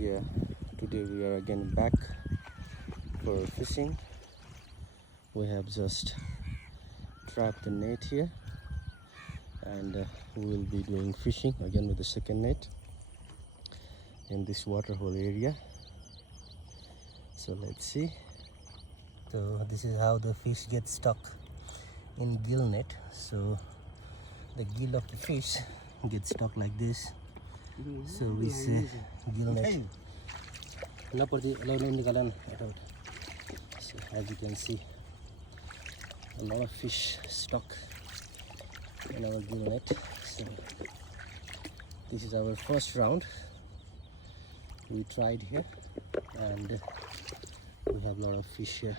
Yeah, today we are again back for fishing. We have just trapped the net here, and we will be doing fishing again with the second net in this waterhole area. So let's see. So this is how the fish gets stuck in gill net. So the gill of the fish gets stuck like this. So we say gill net. So as you can see, a lot of fish stuck in our gill net. So this is our first round. We tried here, and we have a lot of fish here.